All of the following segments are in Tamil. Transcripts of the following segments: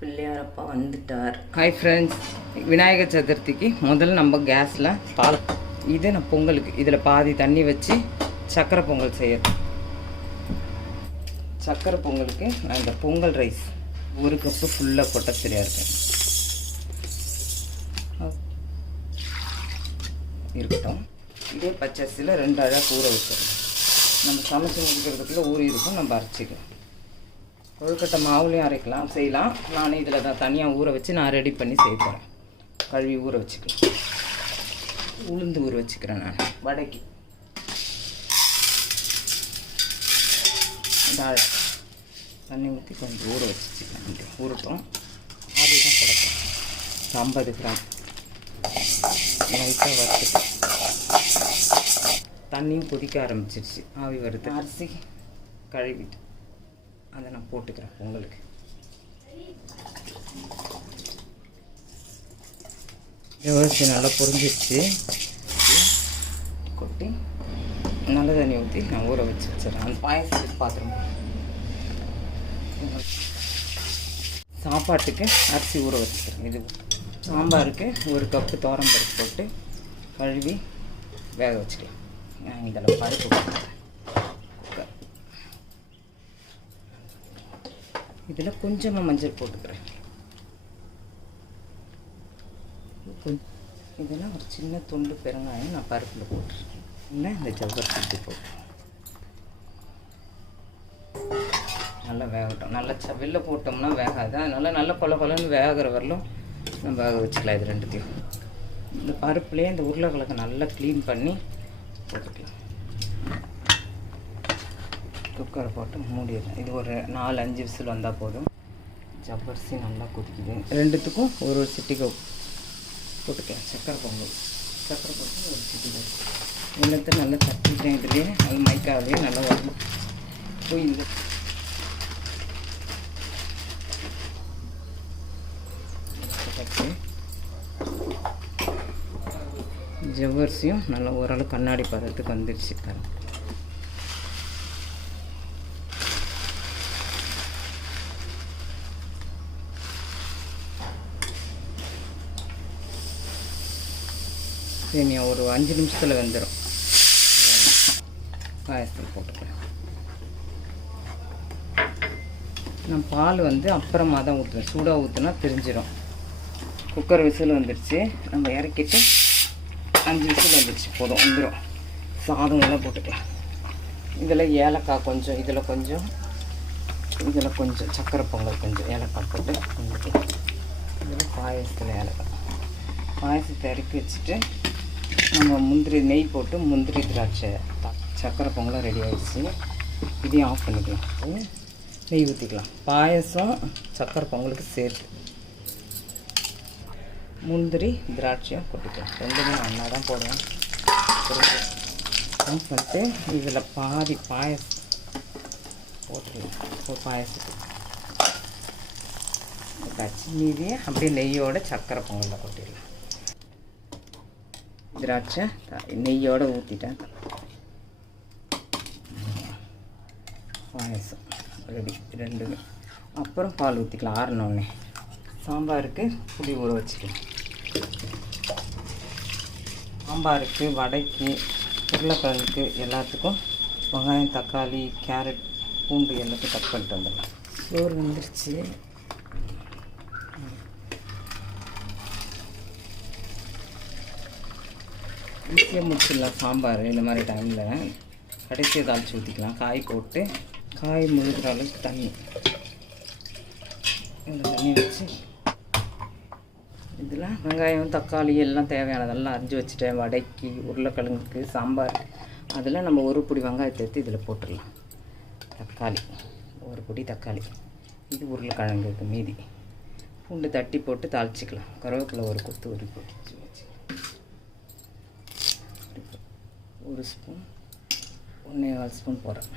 பிள்ளையாரப்பா வந்துட்டார். ஹாய் ஃப்ரெண்ட்ஸ், விநாயகர் சதுர்த்திக்கு முதல்ல நம்ம கேஸில் பால், இது நான் பொங்கலுக்கு இதில் பாதி தண்ணி வச்சு சக்கரை பொங்கல் செய்யறது. சக்கரை பொங்கலுக்கு நான் இந்த பொங்கல் ரைஸ் 1 கப்பு ஃபுல்லாக போட்ட சரியாக இருக்கட்டும். இதே பச்சரிசியில் 2 அழகாக ஊற வச்சிடணும். நம்ம சமைச்சு முடிக்கிறதுக்குள்ளே ஊறி இருக்கும், நம்ம அரைச்சிக்கலாம். கொழுக்கட்டை மாவுலையும் அரைக்கலாம், செய்யலாம். நான் இதில் தான் தனியாக ஊற வச்சு நான் ரெடி பண்ணி செய்ய போகிறேன். கழுவி ஊற வச்சுக்கலாம். உளுந்து ஊற வச்சுக்கிறேன் நான் வடைக்கு. தாழை தண்ணி ஊற்றி கொஞ்சம் ஊற வச்சுக்கலாம். ஊறட்டும். ஆவி தான் கிடக்கும். 50 கிராம் லைட்டாக வறுத்துட்டு தண்ணியும் கொதிக்க ஆரம்பிச்சிருச்சு. ஆவி வறுத்து அரிசி கழுவிட்டு அதை நான் போட்டுக்கிறேன் பொங்கலுக்கு. ஜவ்வரிசி நல்லா பொரிஞ்சிடுச்சு. கொட்டி நல்ல தண்ணி ஊற்றி நான் ஊற வச்சு வச்சிடறேன். அந்த பாயசத்துக்கு பாத்திரம். சாப்பாட்டுக்கு அரிசி ஊற வச்சுக்கிறேன். இது சாம்பாருக்கு 1 கப்பு துவரம்பருப்பு போட்டு கழுவி வேக வச்சுக்கலாம். நான் இதில் பருப்பு போட்டுக்கிறேன். இதில் கொஞ்சமாக மஞ்சள் போட்டுக்கிறேன். இதெல்லாம் ஒரு சின்ன துண்டு பெருங்காயம் நான் பருப்பில் போட்டுறேன். இல்லை இந்த ஜவ்வரிசி போட்டு நல்லா வேகட்டும். நல்லா வெளில போட்டோம்னா வேகாது. அதனால் நல்லா கொலன்னு வேகிற வரலும் நம்ம வேக வச்சுக்கலாம். இது ரெண்டுத்தையும் இந்த பருப்புலேயே இந்த உருளைக்கிழங்கு நல்லா க்ளீன் பண்ணி போட்டுக்கலாம். குக்கரை போட்டு மூடிடுறேன். இது ஒரு 4-5 விசில் வந்தால் போதும். ஜவ்வரிசி நல்லா கொதிக்குது. ரெண்டுத்துக்கும் ஒரு சிட்டிகை போட்டுக்கலாம். சக்கரை பொங்கல் போட்டு ஒரு சிட்டிகை எல்லாத்தையும் நல்லா தட்டிட்டேன். இதுலேயே அது மைக்காவே நல்லா வரணும். போய் இந்த ஜவ்வரிசியும் நல்லா ஓரளவு கண்ணாடி பதத்துக்கு வந்துடுச்சு. சேமியா ஒரு 5 நிமிஷத்தில் வெந்துடும். பாயசத்தில் போட்டுக்கிறேன். நான் பால் அப்புறமா தான் ஊற்றுவேன். சூடாக ஊற்றுனா பிரிஞ்சிடும். குக்கர் விசில் வந்துடுச்சு. நம்ம இறக்கிட்டு 5 விசில் வந்துடுச்சு போதும், வந்துடும். சாதம் எல்லாம் போட்டுக்கலாம். இதில் ஏலக்காய் கொஞ்சம், இதில் கொஞ்சம் சக்கரை பொங்கல் கொஞ்சம் ஏலக்காய் போட்டு வந்துக்கலாம். இதில் பாயசத்தில் ஏலக்காய். பாயசத்தை இறக்கி வச்சுட்டு நம்ம முந்திரி நெய் போட்டு முந்திரி திராட்சை சக்கரை பொங்கலாம் ரெடி ஆகிடுச்சு. இதையும் ஆஃப் பண்ணிக்கலாம். நெய் ஊற்றிக்கலாம். பாயசம் சக்கரை பொங்கலுக்கு சேர்த்து முந்திரி திராட்சையும் கொட்டிக்கலாம். ரெண்டுமே ஒன்றா தான் போடுவேன். பண்ணிட்டு இதில் பாதி பாயசம் போட்டுக்கலாம். ஒரு பாயசத்துக்கு கச்சி மீதியை அப்படியே நெய்யோட சக்கரை பொங்கலில் கொட்டிடலாம். திராட்சை நெய்யோடு ஊற்றிட்டேன். பாயசம் ரெடி ரெண்டுமே. அப்புறம் பால் ஊற்றிக்கலாம் ஆறினோடனே. சாம்பாருக்கு புளி ஊற வச்சுக்கலாம். சாம்பாருக்கு, வடைக்கு, உருளைக்கிழங்குக்கு எல்லாத்துக்கும் வெங்காயம், தக்காளி, கேரட், பூண்டு எல்லாத்தையும் கட் பண்ணிட்டு வந்துடலாம். சோறு வந்துருச்சு. ஈஸியாக முடிச்சிடலாம் சாம்பார். இந்த மாதிரி டைமில் கடைசியாக தாளித்து ஊற்றிக்கலாம். காய் போட்டு காய் முழுகிற அளவுக்கு தண்ணி, இந்த தண்ணி வச்சு இதில் வெங்காயம், தக்காளி எல்லாம் தேவையானதெல்லாம் அரிஞ்சு வச்சுட்டேன். வடைக்கு, உருளைக்கிழங்குக்கு, சாம்பார். அதில் நம்ம ஒரு பிடி வெங்காயத்தை எடுத்து இதில் போட்டுடலாம். தக்காளி ஒரு பிடி தக்காளி, இது உருளைக்கிழங்குக்கு மீதி. பூண்டு தட்டி போட்டு தாளிச்சிக்கலாம். கருவேப்பிலை ஒரு கொத்து ஒரு போட்டு 1 ஸ்பூன் 1.25 ஸ்பூன் போடுறேன்.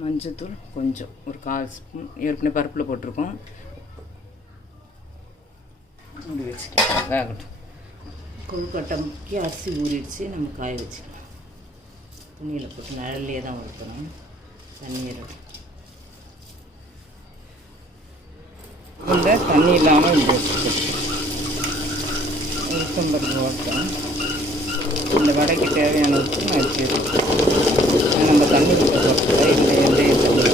மஞ்சத்தூள் கொஞ்சம் ஒரு 1/4 ஸ்பூன், ஏற்கனவே பருப்பில் போட்டிருக்கோம். மூடி வச்சுக்கலாம், வேகட்டும். கொழுக்கட்டை முக்கி அரிசி ஊறிடுச்சு, நம்ம காய வச்சுக்கலாம். துணியில் போட்டு நிழல்லையே தான் ஊற்றணும், தண்ணீர் இல்லை, தண்ணி இல்லாமல் இப்படி வச்சுக்கலாம். உளுத்தம்பருப்பு ஓட்டணும். இந்த வடைக்கு தேவையான உப்பு நான் வச்சுருக்கேன். நம்ம தண்ணி போட்டு இந்த எண்ணெயை தண்ணி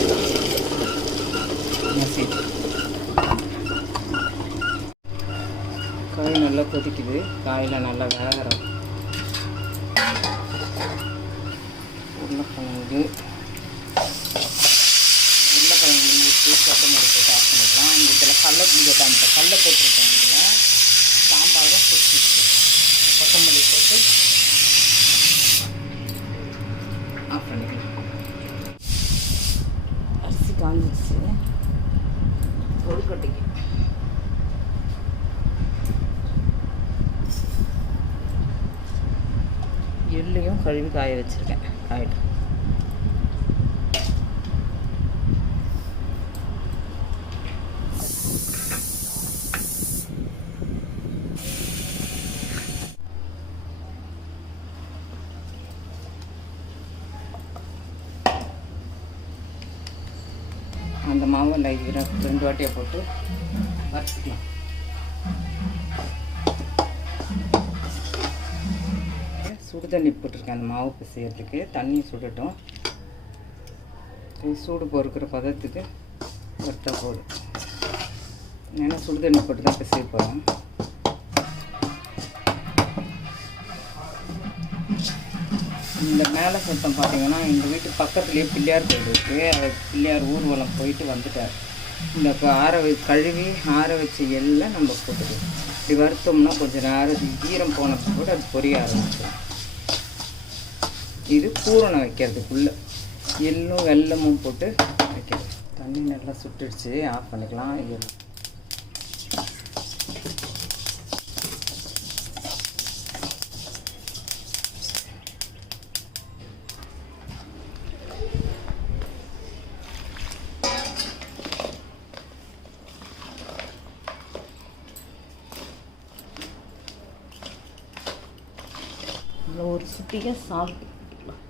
மசிட்டு காய் நல்லா கொதிக்குது. காயில் நல்லா வேகிறோம். உருளைக்கிழங்கு முடிச்சு கொத்தமல்லி போட்டு ஆஃப் பண்ணிக்கலாம். இந்த இதில் கடலை போட்டிருக்கோம். இதில் சாம்பாரும் கொதிச்சு கொத்தமல்லி போட்டு ஆஃப் பண்ணிக்கலாம். அரிசி காஞ்சிச்சு. கொழுக்கட்டைக்கு எள்ளையும் கழுவி காய வச்சுருக்கேன். காயிட்டு அந்த மாவை லைட்டாக 2 வாட்டியாக போட்டு வறுத்துக்கலாம். சுடு தண்ணி போட்டிருக்கேன் அந்த மாவு பிசையறதுக்கு. தண்ணி சுடட்டும். சூடு பொறுக்கிற பதத்துக்கு வறுத்தா போதும். ஏன்னா சுடு தண்ணி போட்டு தான் பிசைய போகிறோம். இந்த மேலே சத்தம் பார்த்தீங்கன்னா எங்கள் வீட்டு பக்கத்துலேயே பிள்ளையார் கோயில் இருக்குது. அது பிள்ளையார் ஊர்வலம் போயிட்டு வந்துட்டார். இந்த கழுவி ஆற வச்ச எல்லாம் நம்ம போட்டுக்கலாம். இப்படி வறுத்தோம்னா கொஞ்சம் நேரம் ஈரம் போனப்போ கூட அது பொரிய ஆரம்பிச்சிடும். இது பூரணம் வைக்கிறதுக்குள்ளே எள்ளும் வெல்லமும் போட்டு வைக்கிறது. தண்ணி நல்லா சுட்டுடுச்சு, ஆஃப் பண்ணிக்கலாம். ஒரு சிட்டிகை சால்ட் போட்டுக்கலாம்.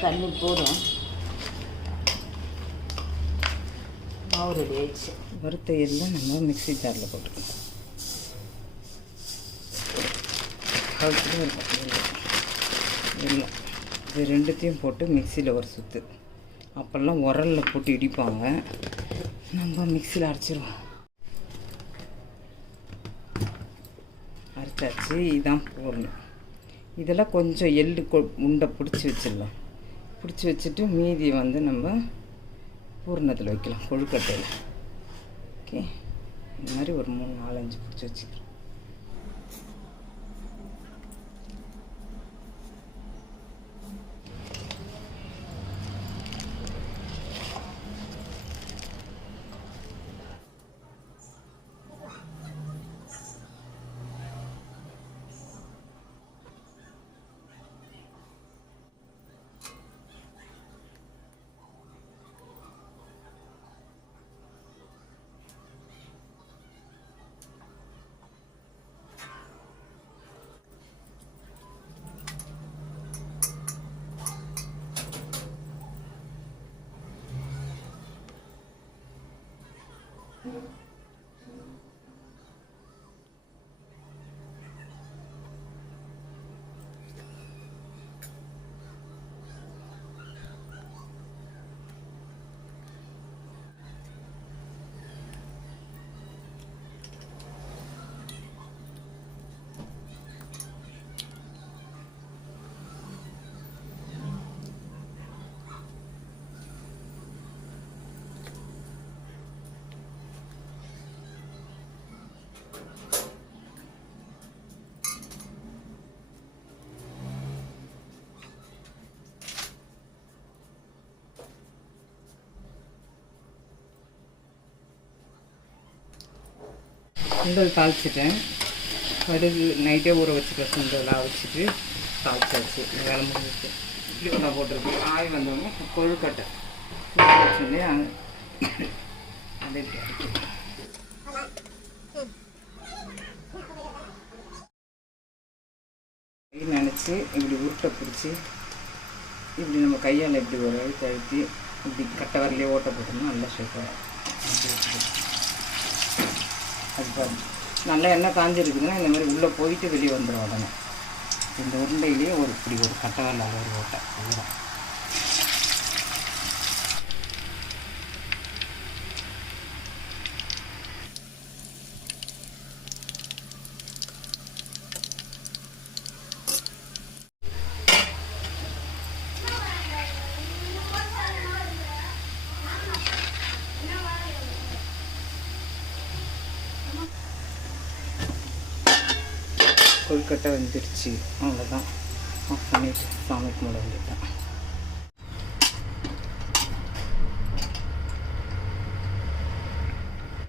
தண்ணி போதும். மாவு ரெடி ஆயிடுச்சு. வறுத்த எல்லாம் நம்ம மிக்ஸி ஜாரில் போட்டுக்கலாம். எல்லாம் இது ரெண்டுத்தையும் போட்டு மிக்சியில் ஒரு சுற்று. அப்போல்லாம் உரலில் போட்டு இடிப்பாங்க, நம்ம மிக்சியில் அரைச்சிடுவோம். அரைச்சாச்சு. இதுதான் பூரணம். இதெல்லாம் கொஞ்சம் எள்ளு உண்டை பிடிச்சி வச்சிடலாம். பிடிச்சி வச்சுட்டு மீதியை வந்து நம்ம பூரணத்தில் வைக்கலாம், கொழுக்கட்டையில். ஓகே, இந்த மாதிரி ஒரு 3 4 5 பிடிச்சி வச்சுக்கிறோம். சுண்டல் தாளிச்சிட்டேன். கடுகு நைட்டே ஊற வச்சுக்க சுண்டலாக வச்சுட்டு தாளிச்சாச்சு. வேலை முடிஞ்சிச்சு. இட்லி ஒன்றா போட்டிருக்கு. ஆய் வந்தோடனே கொழுக்கட்டை வச்சுருந்தே அதே நினச்சி இப்படி உருட்டை பிடிச்சி இப்படி நம்ம கையால் இப்படி ஒரு கழுத்தி இப்படி கட்டை வரலையே ஓட்டை போட்டோம்னா நல்லா ஷேப்பாக அது பாருங்க. நல்லா எண்ணெய் காஞ்சிருக்குதுன்னா இந்த மாதிரி உள்ளே போயிட்டு வெளியே வந்துடும் உடனே. இந்த உருண்டையிலேயே ஒரு இப்படி ஒரு கட்டை வரல ஒரு ஓட்டை அதுதான். கொழுக்கட்டை வந்துடுச்சு. அவ்வளோதான். ஆஃப் பண்ணிவிட்டு சாமி கும்பிட வேண்டியதுதான்.